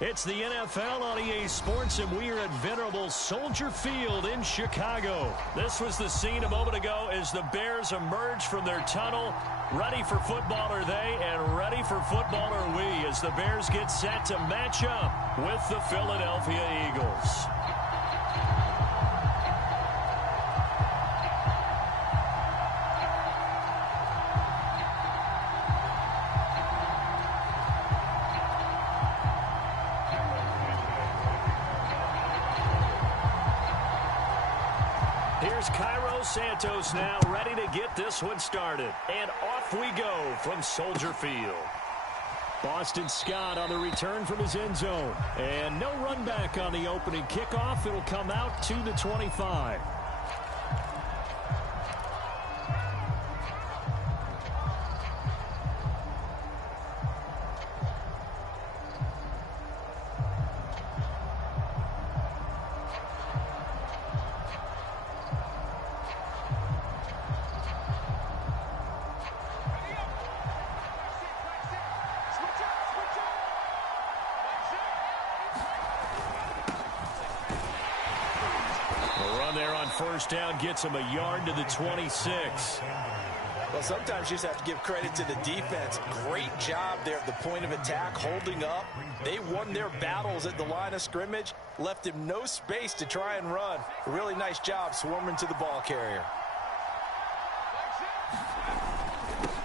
It's the NFL on EA Sports, and we are at venerable Soldier Field in Chicago. This was the scene a moment ago as the Bears emerge from their tunnel. Ready for football are they, and ready for football are we, as the Bears get set to match up with the Philadelphia Eagles. Santos now ready to get this one started. And off we go from Soldier Field. Boston Scott on the return from his end zone. And no run back on the opening kickoff. It'll come out to the 25. First down gets him a yard to the 26. Well, sometimes you just have to give credit to the defense. Great job there at the point of attack, holding up. They won their battles at the line of scrimmage, left him no space to try and run. A really nice job swarming to the ball carrier.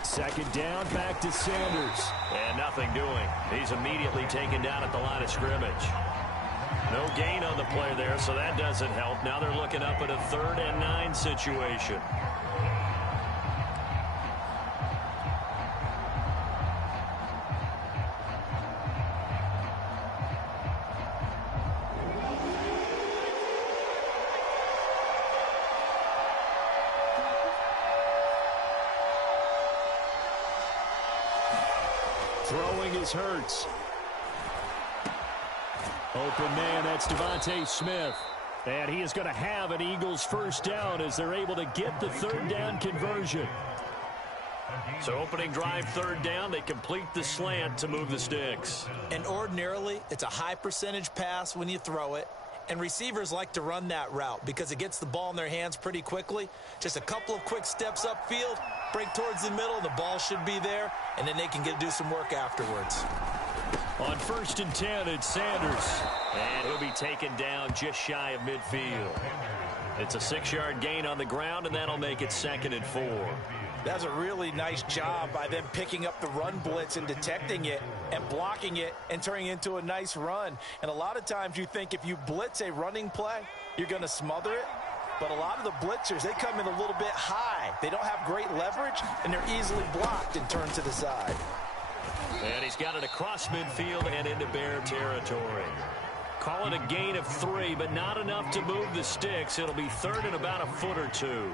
Second down, back to Sanders. And nothing doing. He's immediately taken down at the line of scrimmage. No gain on the play there, so that doesn't help. Now they're looking up at a 3rd and 9 situation. Throwing is Hurts. Open man, that's Devontae Smith. And he is going to have an Eagles first down as they're able to get the 3rd down conversion. So opening drive, 3rd down, they complete the slant to move the sticks. And ordinarily, it's a high percentage pass when you throw it. And receivers like to run that route because it gets the ball in their hands pretty quickly. Just a couple of quick steps upfield, break towards the middle, the ball should be there, and then they can do some work afterwards. On 1st and 10, it's Sanders. And he'll be taken down just shy of midfield. It's a 6-yard gain on the ground, and that'll make it 2nd and 4. That's a really nice job by them picking up the run blitz and detecting it and blocking it and turning it into a nice run. And a lot of times you think if you blitz a running play, you're going to smother it. But a lot of the blitzers, they come in a little bit high. They don't have great leverage, and they're easily blocked and turned to the side. And he's got it across midfield and into Bear territory. Call it a gain of 3, but not enough to move the sticks. It'll be 3rd and about a foot or 2.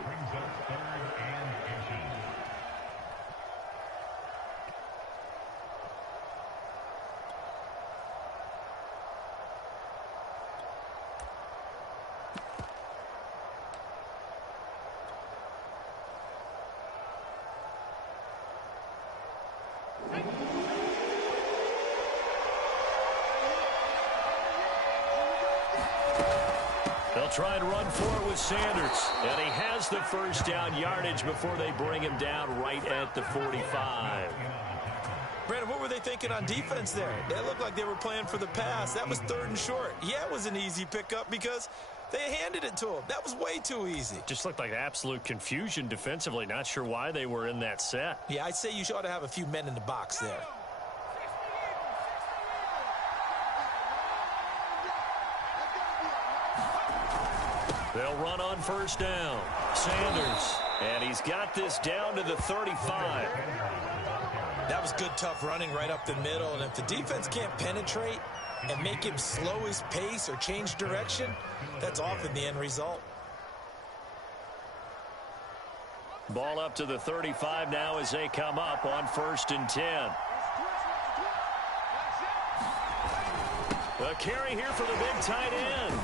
They'll try and run for it with Sanders. And he has the first down yardage before they bring him down right at the 45. Brandon, what were they thinking on defense there? They looked like they were playing for the pass. That was 3rd and short. Yeah, it was an easy pickup because they handed it to him. That was way too easy. Just looked like absolute confusion defensively. Not sure why they were in that set. Yeah, I'd say you ought to have a few men in the box there. They'll run on 1st down. Sanders. And he's got this down to the 35. That was good, tough running right up the middle. And if the defense can't penetrate and make him slow his pace or change direction, that's often the end result. Ball up to the 35 now as they come up on 1st and 10. A carry here for the big tight end.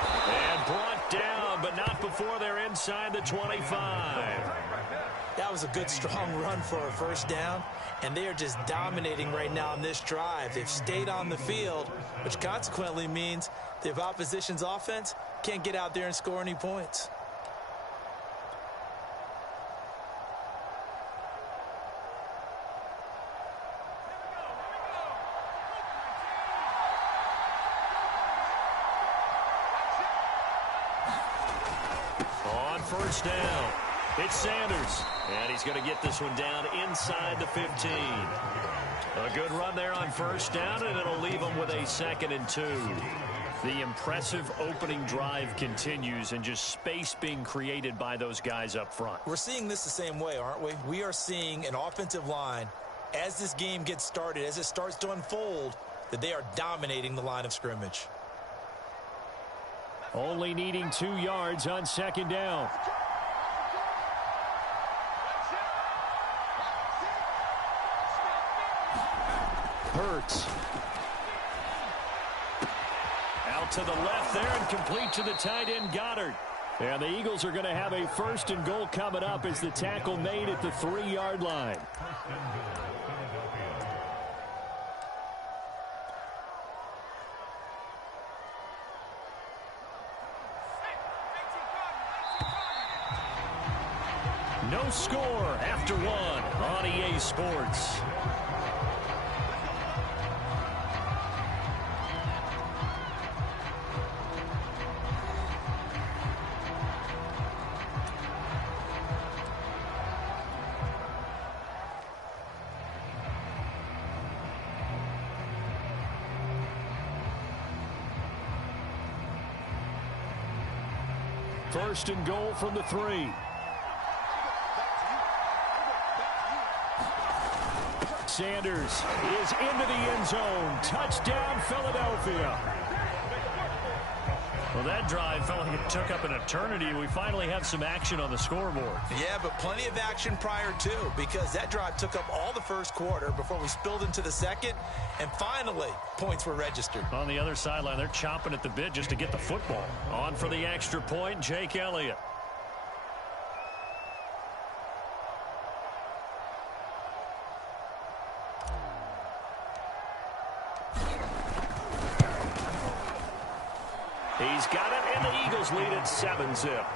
And brought down down, but not before they're inside the 25. That was a good, strong run for a first down, and they are just dominating right now on this drive. They've stayed on the field, which consequently means the opposition's offense can't get out there and score any points. On first down, it's Sanders, and he's going to get this one down inside the 15. A good run there on first down, and it'll leave them with a 2nd and 2. The impressive opening drive continues, and just space being created by those guys up front. We're seeing this the same way, aren't we? We are seeing an offensive line, as this game gets started, as it starts to unfold, that they are dominating the line of scrimmage. Only needing 2 yards on 2nd down. Hurts. Out to the left there and complete to the tight end Goddard. And the Eagles are going to have a 1st and goal coming up as the tackle made at the 3-yard line. No score after 1 on EA Sports. First and goal from the 3. Sanders is into the end zone. Touchdown, Philadelphia. Well, that drive felt like it took up an eternity. We finally have some action on the scoreboard. Yeah, but plenty of action prior to, because that drive took up all the first quarter before we spilled into the second, and finally, points were registered. On the other sideline, they're chomping at the bit just to get the football. On for the extra point, Jake Elliott. He's got it, and the Eagles lead at 7-zip.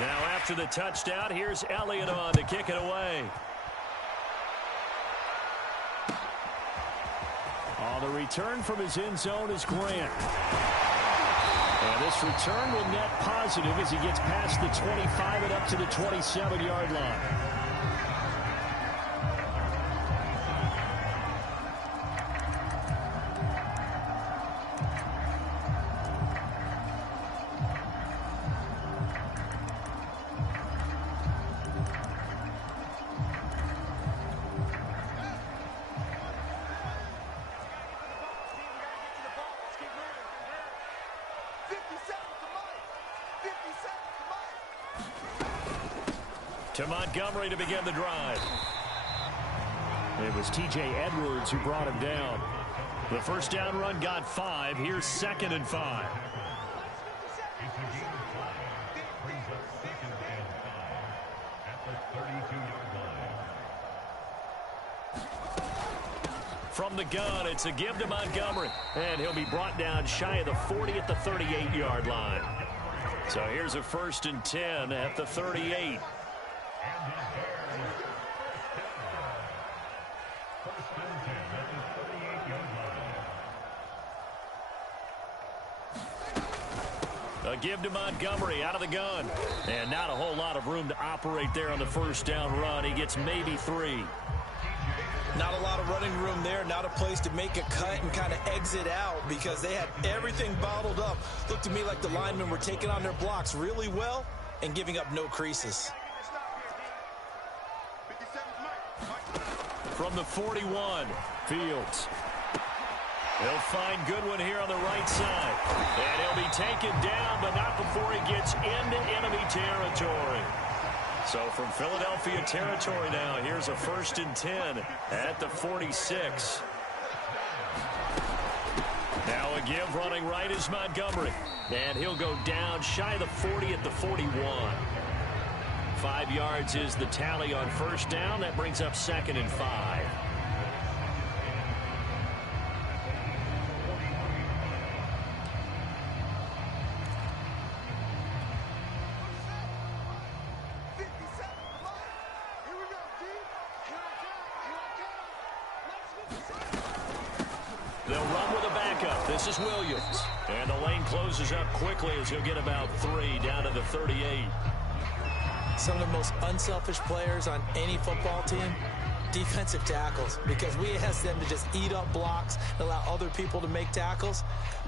Now after the touchdown, here's Elliott on to kick it away. On the return from his end zone is Grant. And this return will net positive as he gets past the 25 and up to the 27-yard line. To Montgomery to begin the drive. It was T.J. Edwards who brought him down. The first down run got 5. Here's 2nd and 5. From the gun, it's a give to Montgomery. And he'll be brought down shy of the 40 at the 38-yard line. So here's a 1st and 10 at the 38. A give to Montgomery out of the gun. And not a whole lot of room to operate there on the first down run. He gets maybe 3. Not a lot of running room there, not a place to make a cut and kind of exit out because they had everything bottled up. Looked to me like the linemen were taking on their blocks really well and giving up no creases. From the 41, Fields. He'll find Goodwin here on the right side. And he'll be taken down, but not before he gets into enemy territory. So from Philadelphia territory now, here's a 1st and 10 at the 46. Now a give running right is Montgomery. And he'll go down shy of the 40 at the 41. 5 yards is the tally on 1st down. That brings up 2nd and 5. They'll run with a backup. This is Williams. And the lane closes up quickly as he'll get about 3 down to the 38. Some of the most unselfish players on any football team, defensive tackles, because we ask them to just eat up blocks and allow other people to make tackles.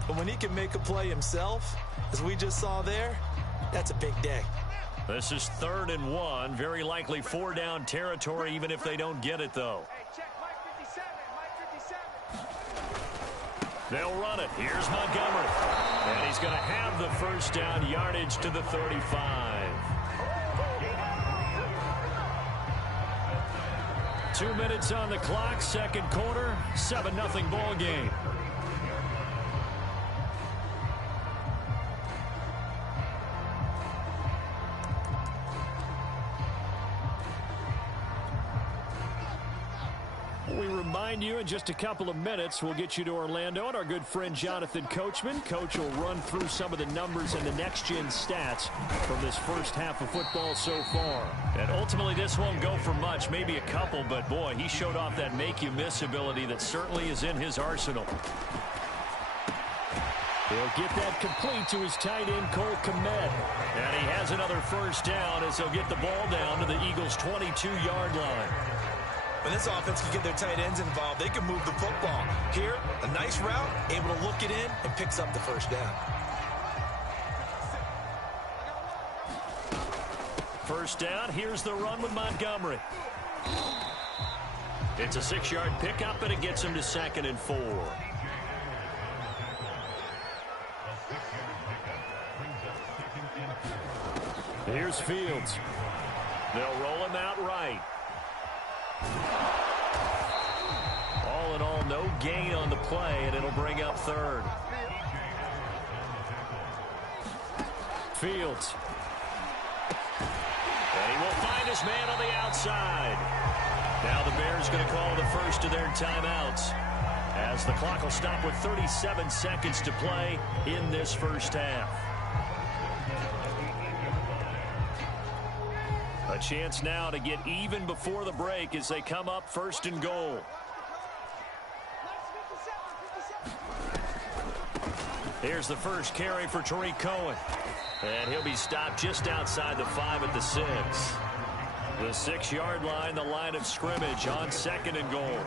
But when he can make a play himself, as we just saw there, that's a big day. This is 3rd and 1. Very likely 4 down territory, even if they don't get it, though. They'll run it. Here's Montgomery. And he's going to have the 1st down yardage to the 35. 2 minutes on the clock, 2nd quarter, 7-0 ball game. We remind you in just a couple of minutes we'll get you to Orlando and our good friend Jonathan Coachman. Coach will run through some of the numbers and the next-gen stats from this first half of football so far. And ultimately this won't go for much, maybe a couple, but boy, he showed off that make-you-miss ability that certainly is in his arsenal. He'll get that complete to his tight end, Cole Kmet. And he has another 1st down as he'll get the ball down to the Eagles' 22-yard line. When this offense can get their tight ends involved, they can move the football. Here, a nice route, able to look it in, and picks up the 1st down. 1st down, here's the run with Montgomery. It's a 6-yard pickup, and it gets him to 2nd and 4. Here's Fields. They'll roll him out right. All in all, no gain on the play, and it'll bring up 3rd. Fields. And he will find his man on the outside. Now the Bears going to call the first of their timeouts as the clock will stop with 37 seconds to play in this first half. A chance now to get even before the break as they come up 1st and goal. Here's the first carry for Tariq Cohen. And he'll be stopped just outside the 5 at the 6. The 6-yard line, the line of scrimmage on 2nd and goal.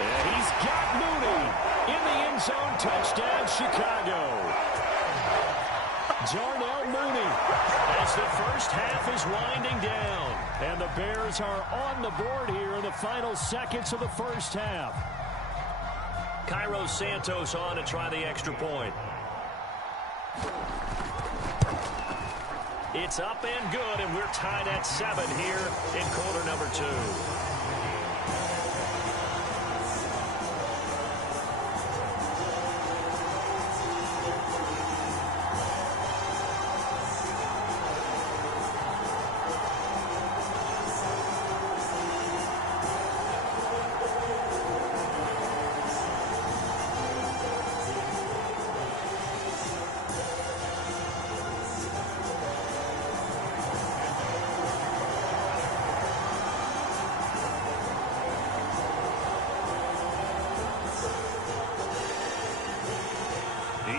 And he's got Mooney in the end zone. Touchdown, Chicago. Darnell Mooney as the first half is winding down. And the Bears are on the board here in the final seconds of the first half. Cairo Santos on to try the extra point. It's up and good, and we're tied at 7 here in quarter number 2.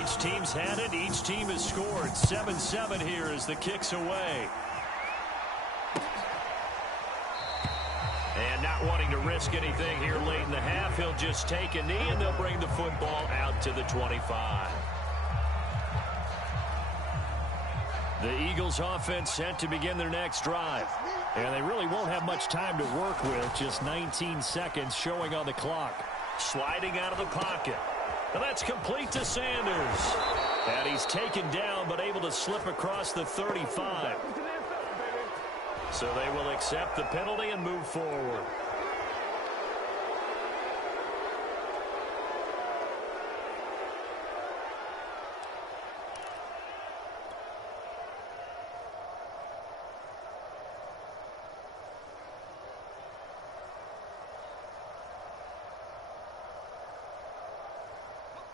Each team's had it. Each team has scored. 7-7 here as the kick's away. And risk anything here late in the half. He'll just take a knee, and they'll bring the football out to the 25. The Eagles offense set to begin their next drive. And they really won't have much time to work with. Just 19 seconds showing on the clock. Sliding out of the pocket. And that's complete to Sanders. And he's taken down but able to slip across the 35. So they will accept the penalty and move forward.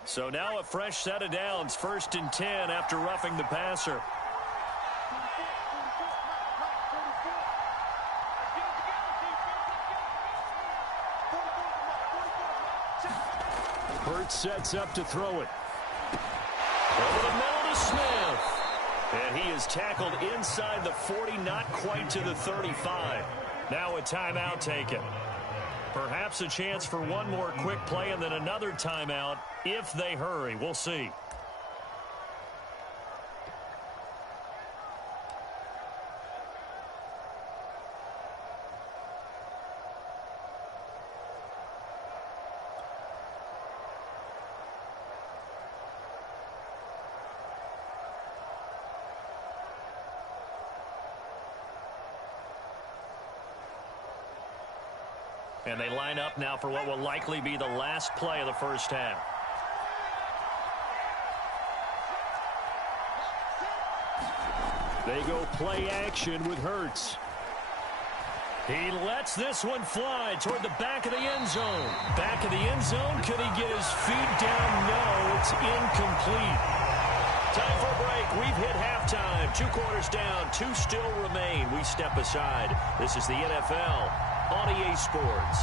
So now a fresh set of downs, 1st and 10 after roughing the passer. Hurts sets up to throw it. Over the middle to Smith. And he is tackled inside the 40, not quite to the 35. Now a timeout taken. Perhaps a chance for one more quick play and then another timeout if they hurry. We'll see. And they line up now for what will likely be the last play of the first half. They go play action with Hurts. He lets this one fly toward the back of the end zone. Back of the end zone. Could he get his feet down? No, it's incomplete. Time for a break. We've hit halftime. 2 quarters down. 2 still remain. We step aside. This is the NFL on EA Sports.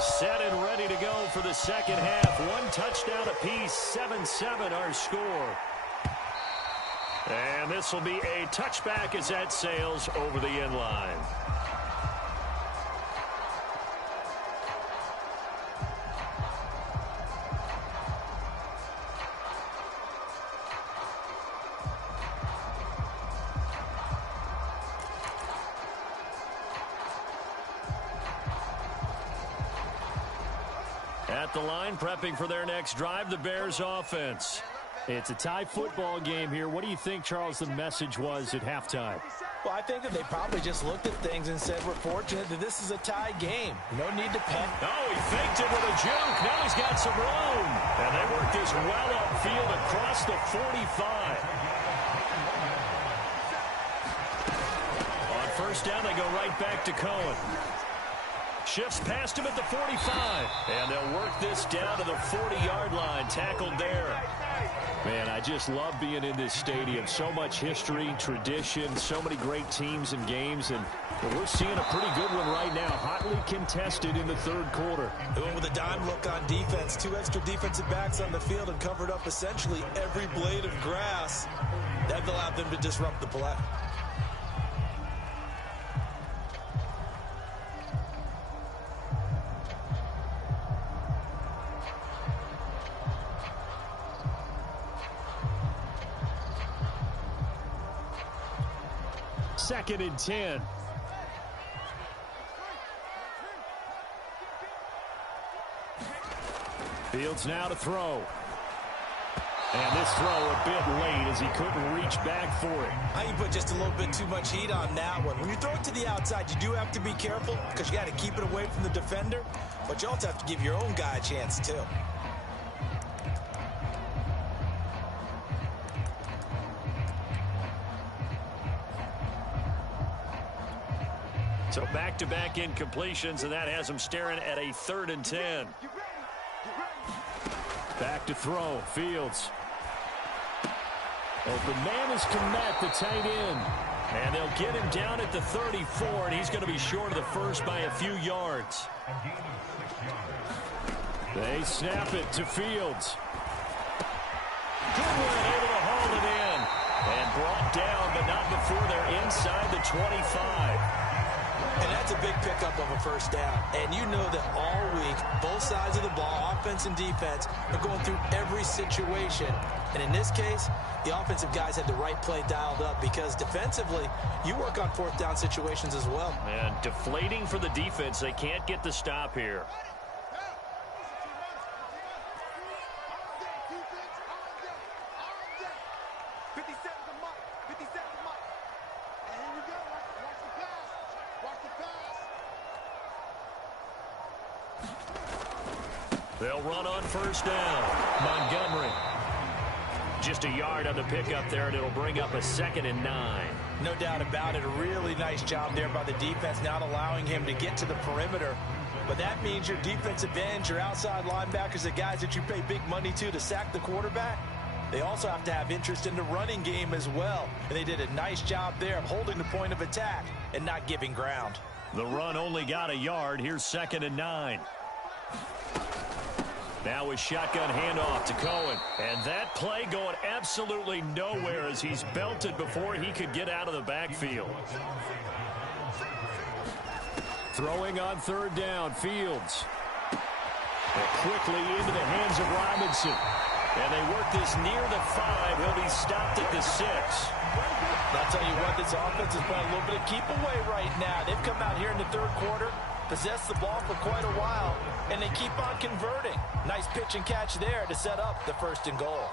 Set and ready to go for the second half. 1 touchdown apiece. 7-7 our score. And this will be a touchback as that sails over the end line. At the line, prepping for their next drive, the Bears offense. It's a tie football game here. What do you think, Charles, the message was at halftime? Well, I think that they probably just looked at things and said, we're fortunate that this is a tie game. No need to panic. Oh, he faked it with a juke. Now he's got some room. And they work this well upfield across the 45. On first down, they go right back to Cohen. Shifts past him at the 45. And they'll work this down to the 40-yard line. Tackled there. Man, I just love being in this stadium. So much history, tradition, so many great teams and games. And we're seeing a pretty good one right now. Hotly contested in the third quarter. They went with a dime look on defense. 2 extra defensive backs on the field and covered up essentially every blade of grass. That allowed them to disrupt the play. Second and 10. Fields now to throw. And this throw a bit late as he couldn't reach back for it. I put just a little bit too much heat on that one. When you throw it to the outside, you do have to be careful because you got to keep it away from the defender. But you also have to give your own guy a chance, too. So back-to-back incompletions, and that has him staring at a 3rd and 10. Back to throw. Fields. Open man is Komet, the tight end. And they'll get him down at the 34, and he's going to be short of the first by a few yards. They snap it to Fields. Goodwin able to haul it in. And brought down, but not before they're inside the 25. And that's a big pickup of a first down. And you know that all week, both sides of the ball, offense and defense, are going through every situation. And in this case, the offensive guys had the right play dialed up because defensively, you work on fourth down situations as well. And deflating for the defense. They can't get the stop here. They'll run on first down. Montgomery. Just a yard on the pickup there, and it'll bring up a 2nd and 9. No doubt about it. A really nice job there by the defense, not allowing him to get to the perimeter. But that means your defensive ends, your outside linebackers, the guys that you pay big money to sack the quarterback, they also have to have interest in the running game as well. And they did a nice job there of holding the point of attack and not giving ground. The run only got a yard. Here's 2nd and 9. Now a shotgun handoff to Cohen. And that play going absolutely nowhere as he's belted before he could get out of the backfield. Throwing on third down, Fields. And quickly into the hands of Robinson. And they work this near the 5. He'll be stopped at the 6. I'll tell you what, this offense is playing a little bit of keep away right now. They've come out here in the third quarter, possessed the ball for quite a while, and they keep on converting. Nice pitch and catch there to set up the 1st and goal.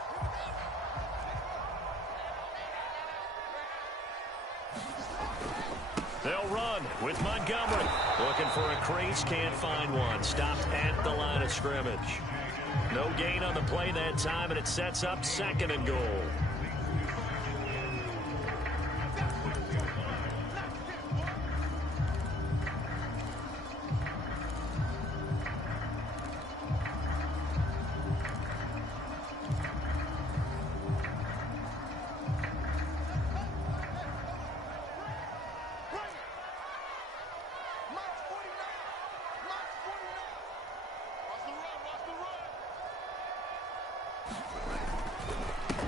They'll run with Montgomery. Looking for a crease, can't find one. Stopped at the line of scrimmage. No gain on the play that time, and it sets up 2nd and goal.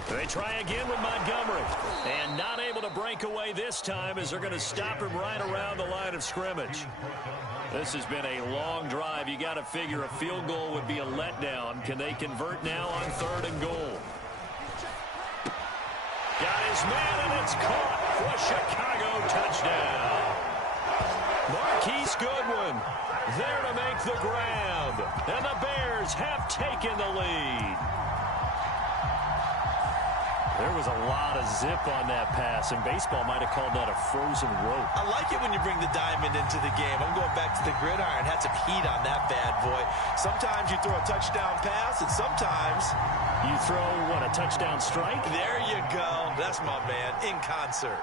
They try again with Montgomery. And not able to break away this time as they're going to stop him right around the line of scrimmage. This has been a long drive. You got to figure a field goal would be a letdown. Can they convert now on 3rd and goal? Got his man, and it's caught for a Chicago touchdown. Marquise Goodwin there to make the grab. And the Bears have taken the lead. There was a lot of zip on that pass, and baseball might have called that a frozen rope. I like it when you bring the diamond into the game. I'm going back to the gridiron. Had some heat on that bad boy. Sometimes you throw a touchdown pass, and sometimes you throw, what, a touchdown strike? There you go. That's my man, in concert.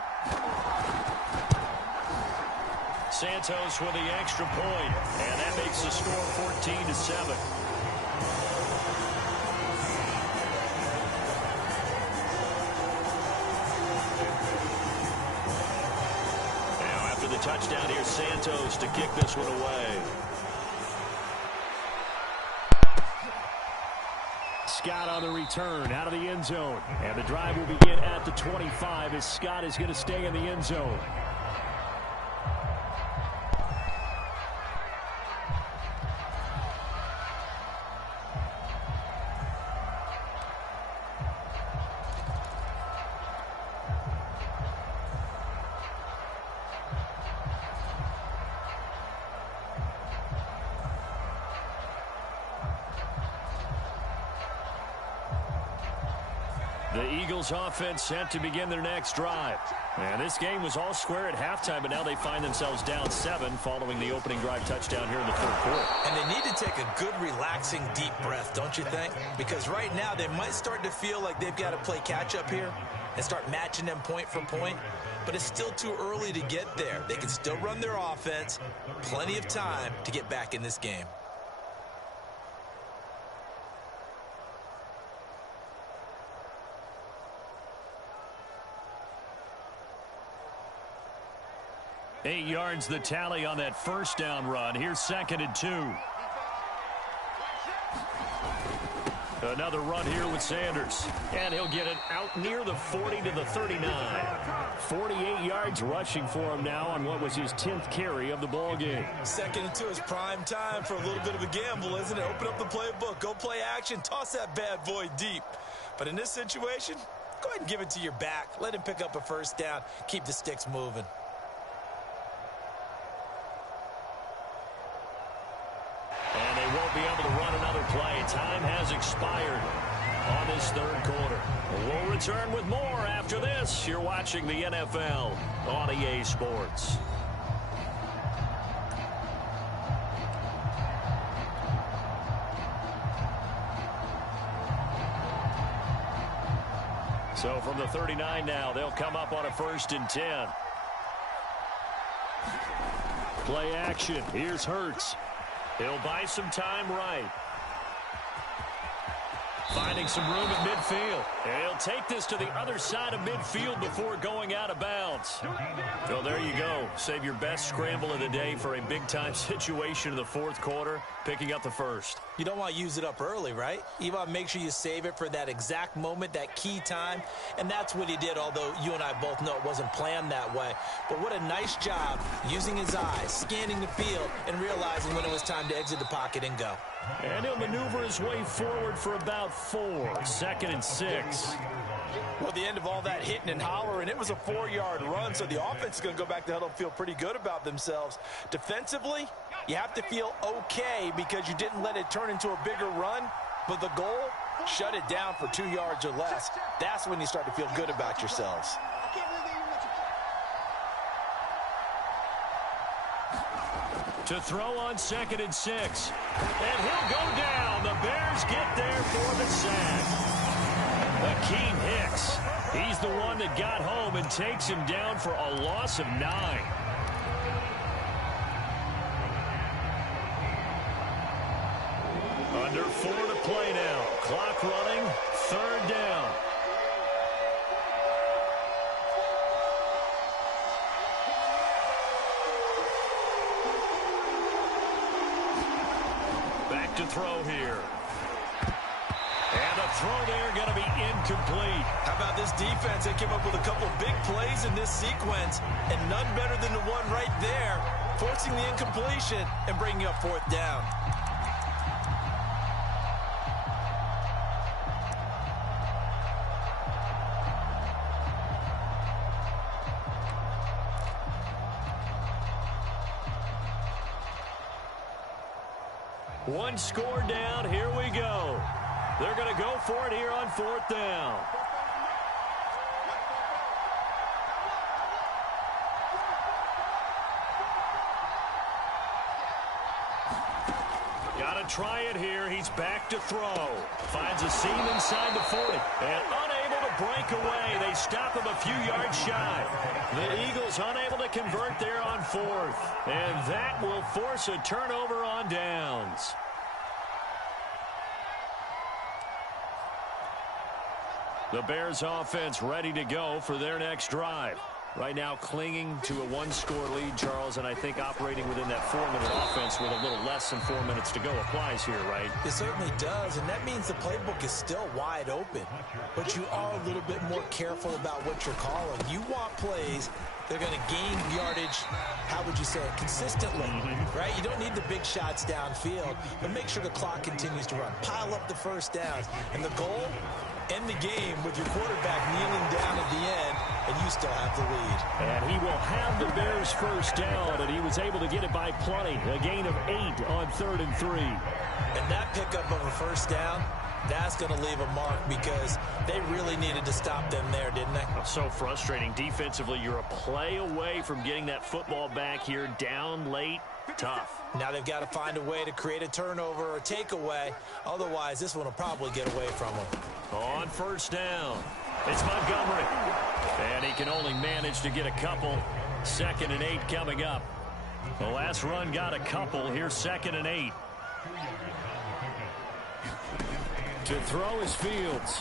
Santos with the extra point, and that makes the score 14-7. Touchdown here, Santos to kick this one away. Scott on the return out of the end zone. And the drive will begin at the 25 as Scott is going to stay in the end zone. The Eagles offense set to begin their next drive. And this game was all square at halftime, but now they find themselves down 7 following the opening drive touchdown here in the 3rd quarter. And they need to take a good, relaxing, deep breath, don't you think? Because right now they might start to feel like they've got to play catch-up here and start matching them point for point. But it's still too early to get there. They can still run their offense. Plenty of time to get back in this game. Eight yards the tally on that first down run. Here's 2nd and 2. Another run here with Sanders. And he'll get it out near the 40 to the 39. 48 yards rushing for him now on what was his 10th carry of the ball game. 2nd and 2 is prime time for a little bit of a gamble, isn't it? Open up the playbook, go play action, toss that bad boy deep. But in this situation, go ahead and give it to your back. Let him pick up a first down. Keep the sticks moving. And they won't be able to run another play. Time has expired on this 3rd quarter. We'll return with more after this. You're watching the NFL on EA Sports. So from the 39 now, they'll come up on a 1st and 10. Play action. Here's Hurts. He'll buy some time right. Finding some room at midfield. And he'll take this to the other side of midfield before going out of bounds. So there you go. Save your best scramble of the day for a big-time situation in the 4th quarter, picking up the 1st. You don't want to use it up early, right? You want to make sure you save it for that exact moment, that key time. And that's what he did, although you and I both know it wasn't planned that way. But what a nice job using his eyes, scanning the field, and realizing when it was time to exit the pocket and go. And he'll maneuver his way forward for about 4. 2nd and 6. Well, the end of all that hitting and hollering, it was a 4-yard run, so the offense is going to go back to huddle and feel pretty good about themselves. Defensively, you have to feel okay because you didn't let it turn into a bigger run, but the goal, shut it down for 2 yards or less. That's when you start to feel good about yourselves. To throw on 2nd and 6. And he'll go down. The Bears get there for the sack. Akeem Hicks. He's the one that got home and takes him down for a loss of 9. Under 4 to play now. Clock running. 3rd down. To throw here. And the throw there going to be incomplete. How about this defense? They came up with a couple of big plays in this sequence, and none better than the one right there, forcing the incompletion and bringing up 4th down. One score down. Here we go. They're going to go for it here on 4th down. Got to try it here. He's back to throw. Finds a seam inside the 40. And unable to break away. They stop him a few yards shy. The Eagles unable to convert there on 4th. And that will force a turnover on downs. The Bears offense ready to go for their next drive. Right now clinging to a 1-score lead, Charles, and I think operating within that 4-minute offense with a little less than 4 minutes to go applies here, right? It certainly does, and that means the playbook is still wide open. But you are a little bit more careful about what you're calling. You want plays they're going to gain yardage, how would you say it, consistently, right? You don't need the big shots downfield, but make sure the clock continues to run. Pile up the first downs. And the goal, end the game with your quarterback kneeling down at the end, and you still have the lead. And he will have the Bears first down, and he was able to get it by plenty. A gain of 8 on 3rd and 3. And that pickup of a first down, that's going to leave a mark because they really needed to stop them there, didn't they? So frustrating. Defensively, you're a play away from getting that football back here. Down late, tough. Now they've got to find a way to create a turnover or takeaway. Otherwise, this one will probably get away from them. On first down, it's Montgomery. And he can only manage to get a couple. 2nd and 8 coming up. The last run got a couple. Here's 2nd and 8. To throw is Fields.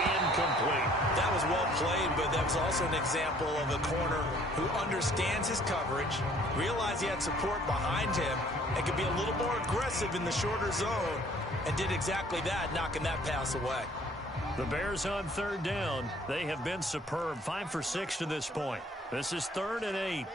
Incomplete. That was well played, but that was also an example of a corner who understands his coverage, realized he had support behind him, and could be a little more aggressive in the shorter zone. and did exactly that, knocking that pass away. The Bears on third down. They have been superb. 5 for 6 to this point. This is 3rd and 8.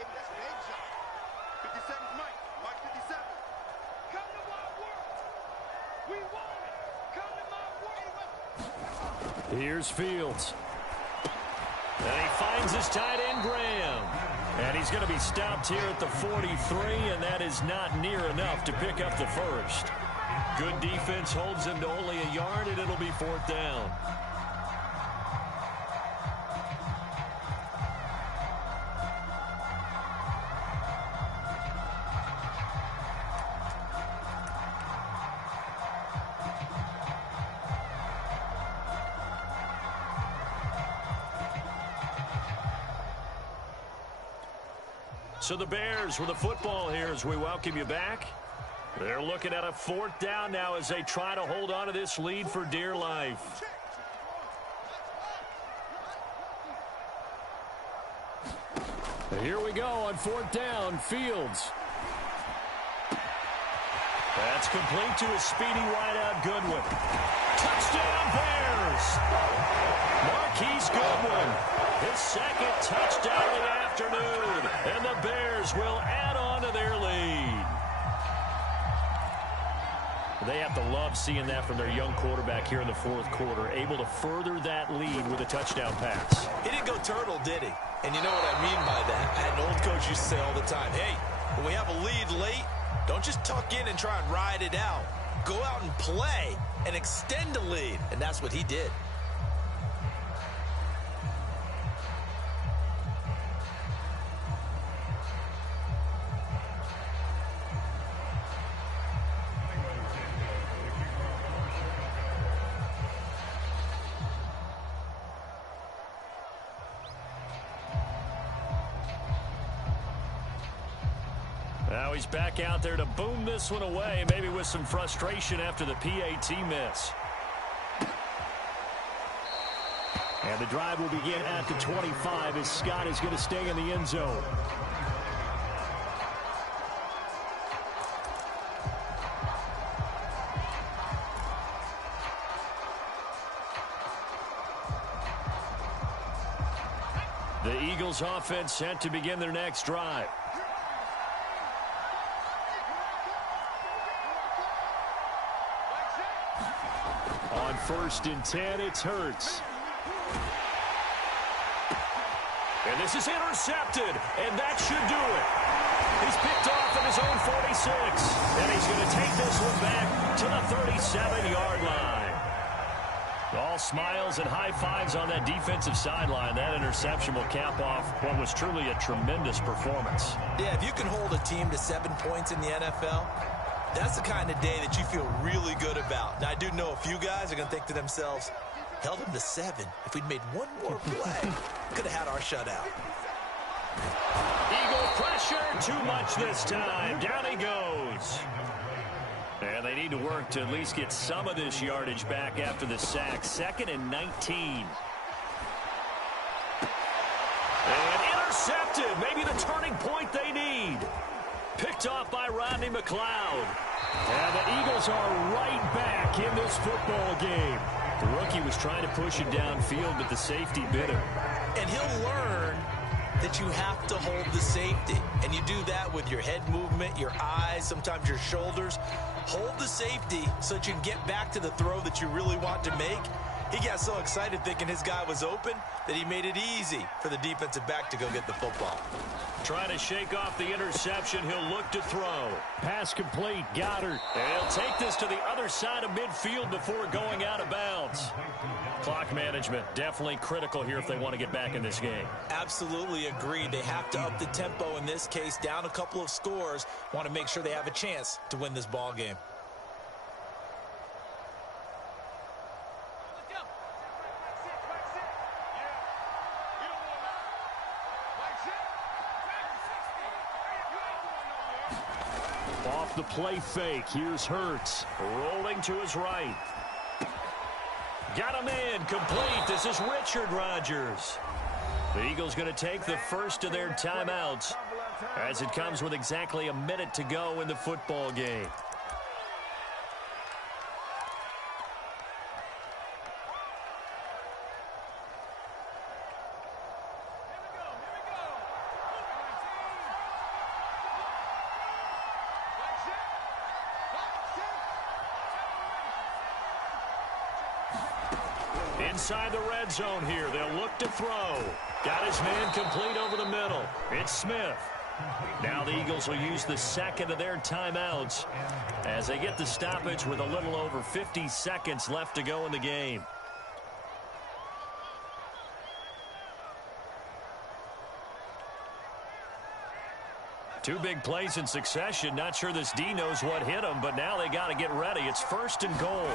Here's Fields. And he finds his tight end, Graham. And he's going to be stopped here at the 43, and that is not near enough to pick up the first. Good defense holds him to only a yard, and it'll be 4th down. So the Bears with the football here as we welcome you back. They're looking at a 4th down now as they try to hold on to this lead for dear life. Here we go on 4th down. Fields. That's complete to a speedy wideout Goodwin. Touchdown Bears! Marquise Goodwin, his 2nd touchdown of the afternoon, and the Bears will add on to their lead. They have to love seeing that from their young quarterback here in the 4th quarter, able to further that lead with a touchdown pass. He didn't go turtle, did he? And you know what I mean by that. I had an old coach used to say all the time, hey, when we have a lead late, don't just tuck in and try and ride it out. Go out and play and extend the lead. And that's what he did. Now he's back out there to boom this one away, maybe with some frustration after the PAT miss. And the drive will begin at the 25 as Scott is going to stay in the end zone. The Eagles offense set to begin their next drive. On 1st and 10, it's Hurts. And this is intercepted, and that should do it. He's picked off at his own 46, and he's going to take this one back to the 37-yard line. All smiles and high fives on that defensive sideline. That interception will cap off what was truly a tremendous performance. Yeah, if you can hold a team to 7 points in the NFL, that's the kind of day that you feel really good about. Now, I do know a few guys are going to think to themselves, held him to 7. If we'd made one more play, could have had our shutout. Eagle pressure, too much this time. Down he goes. And they need to work to at least get some of this yardage back after the sack. 2nd and 19. And intercepted. Maybe the turning point they need. Picked off by Rodney McLeod. And the Eagles are right back in this football game. The rookie was trying to push it downfield, but the safety bit him. And he'll learn that you have to hold the safety. And you do that with your head movement, your eyes, sometimes your shoulders. Hold the safety so that you can get back to the throw that you really want to make. He got so excited thinking his guy was open that he made it easy for the defensive back to go get the football. Trying to shake off the interception. He'll look to throw. Pass complete. Goddard. And he'll take this to the other side of midfield before going out of bounds. Clock management definitely critical here if they want to get back in this game. Absolutely agreed. They have to up the tempo in this case. Down a couple of scores. Want to make sure they have a chance to win this ball game. Off the play fake. Here's Hurts. Rolling to his right. Got him in. Complete. This is Richard Rodgers. The Eagles going to take the first of their timeouts as it comes with exactly a minute to go in the football game. inside the red zone here. They'll look to throw. Got his man complete over the middle. It's Smith. Now the Eagles will use the second of their timeouts as they get the stoppage with a little over 50 seconds left to go in the game. Two big plays in succession. Not sure this D knows what hit him, but now they got to get ready. It's 1st and goal.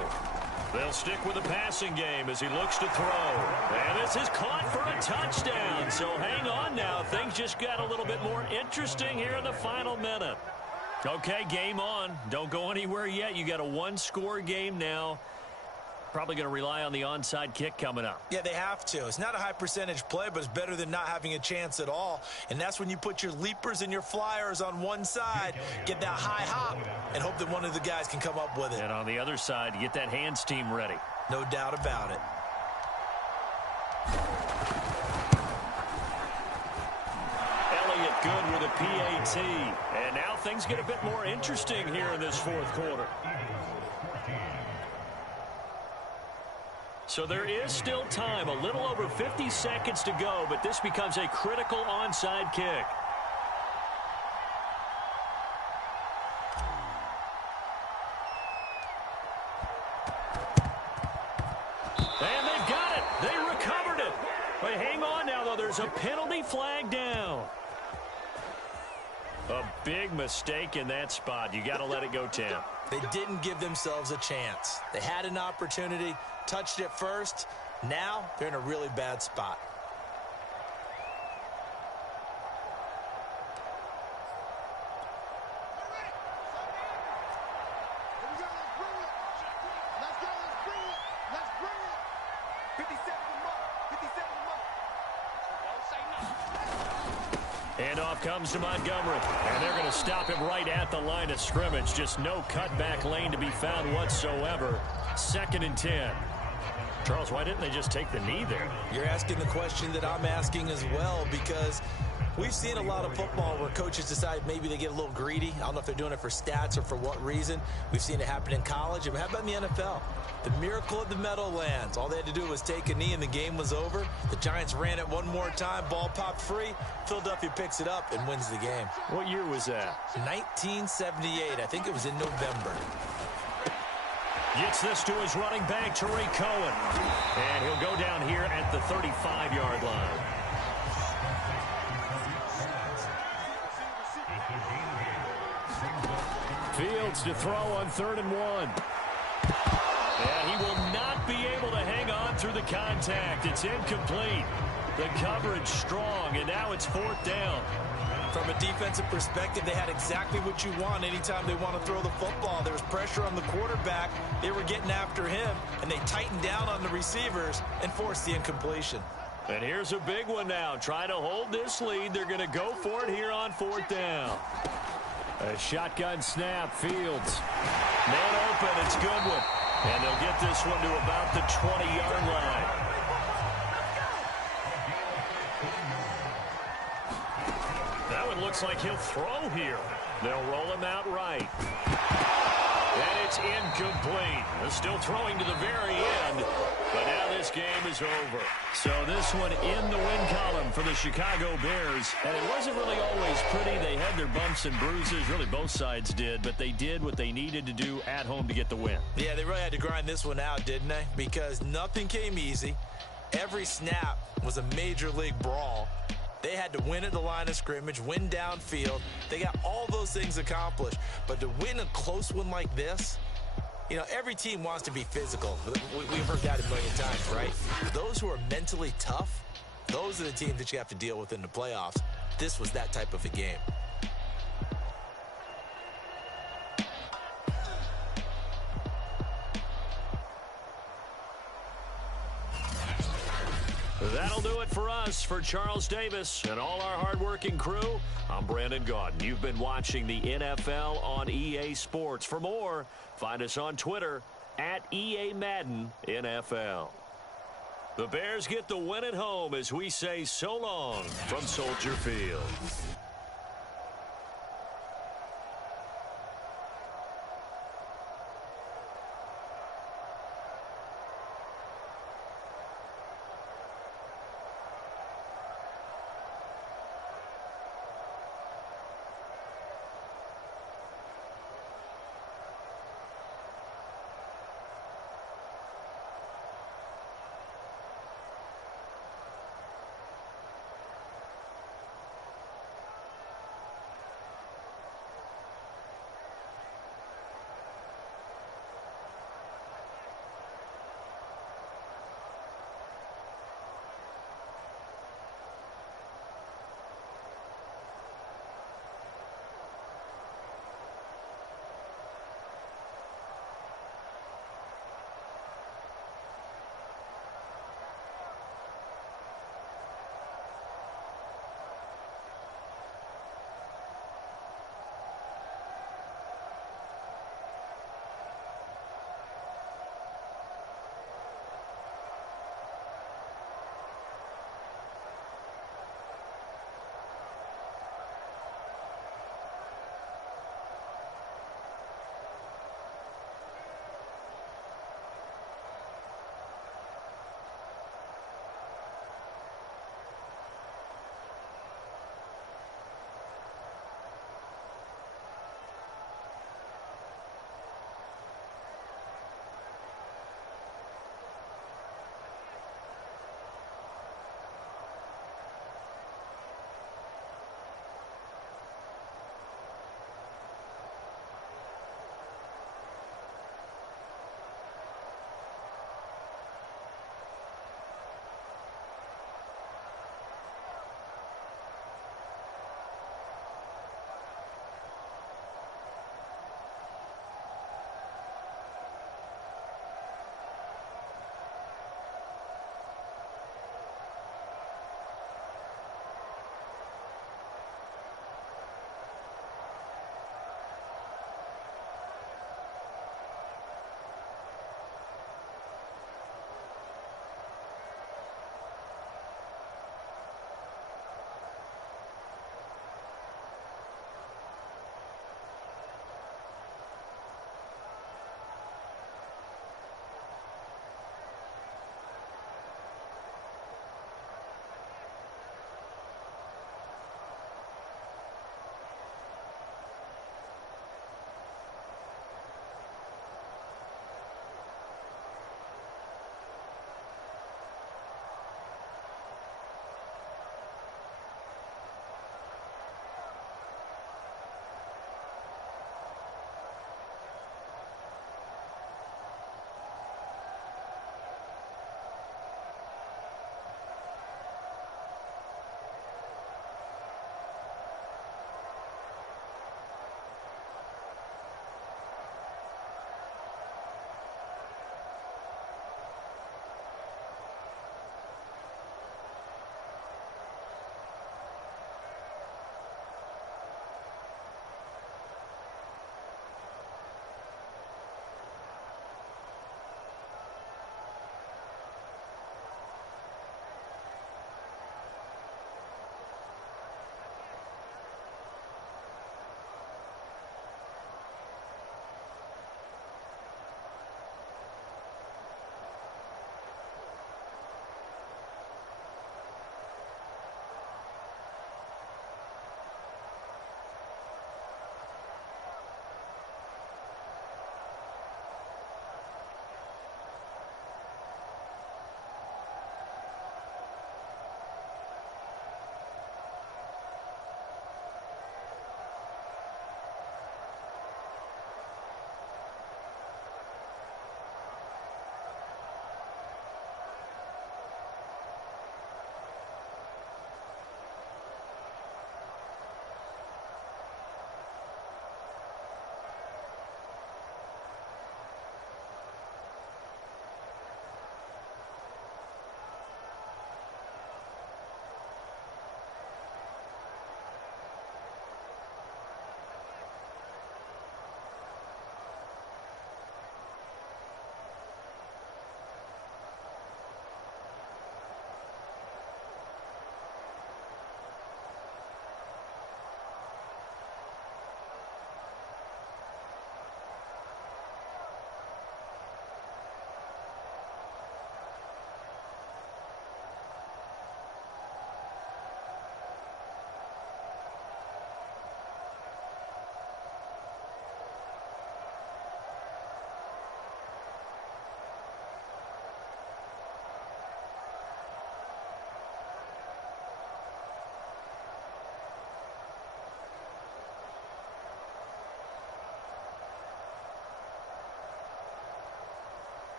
They'll stick with the passing game as he looks to throw. And this is caught for a touchdown. So hang on now. Things just got a little bit more interesting here in the final minute. Okay, game on. Don't go anywhere yet. You got a one-score game now. Probably going to rely on the onside kick coming up. Yeah, they have to. It's not a high percentage play, but it's better than not having a chance at all. And that's when you put your leapers and your flyers on one side, get that high hop, and hope that one of the guys can come up with it. And on the other side, get that hands team ready. No doubt about it. Elliott good with a PAT. And now things get a bit more interesting here in this fourth quarter. So there is still time, a little over 50 seconds to go, but this becomes a critical onside kick. And they've got it. They recovered it. But hang on now, though. There's a penalty flag down. A big mistake in that spot. You got to let it go, Tim. They didn't give themselves a chance. They had an opportunity, touched it first. Now they're in a really bad spot. Handoff comes to Montgomery, and they're going to stop him right at the line of scrimmage. Just no cutback lane to be found whatsoever. 2nd and 10. Charles, why didn't they just take the knee there? You're asking the question that I'm asking as well, because we've seen a lot of football where coaches decide maybe they get a little greedy. I don't know if they're doing it for stats or for what reason. We've seen it happen in college. And how about in the NFL? The miracle of the Meadowlands. All they had to do was take a knee and the game was over. The Giants ran it one more time. Ball popped free. Philadelphia picks it up and wins the game. What year was that? 1978. I think it was in November. Gets this to his running back, Tariq Cohen. And he'll go down here at the 35-yard line. Fields to throw on 3rd and 1. And he will not be able to hang on through the contact. It's incomplete. The coverage strong, and now it's 4th down. From a defensive perspective, they had exactly what you want anytime they want to throw the football. There was pressure on the quarterback. They were getting after him, and they tightened down on the receivers and forced the incompletion. And here's a big one now. Trying to hold this lead. They're going to go for it here on 4th down. A shotgun snap. Fields. Man open. It's Goodwin. And they'll get this one to about the 20-yard line. That one looks like he'll throw here. They'll roll him out right. And it's incomplete. They're still throwing to the very end. But now this game is over. So this one in the win column for the Chicago Bears. And it wasn't really always pretty. They had their bumps and bruises. Really, both sides did. But they did what they needed to do at home to get the win. Yeah, they really had to grind this one out, didn't they? Because nothing came easy. Every snap was a major league brawl. They had to win at the line of scrimmage, win downfield. They got all those things accomplished. But to win a close one like this, you know, every team wants to be physical. We've heard that a million times, right? Those who are mentally tough, those are the teams that you have to deal with in the playoffs. This was that type of a game. That'll do it for us. For Charles Davis and all our hardworking crew, I'm Brandon Gaudin. You've been watching the NFL on EA Sports. For more, find us on Twitter at EA Madden NFL. The Bears get the win at home as we say so long from Soldier Field.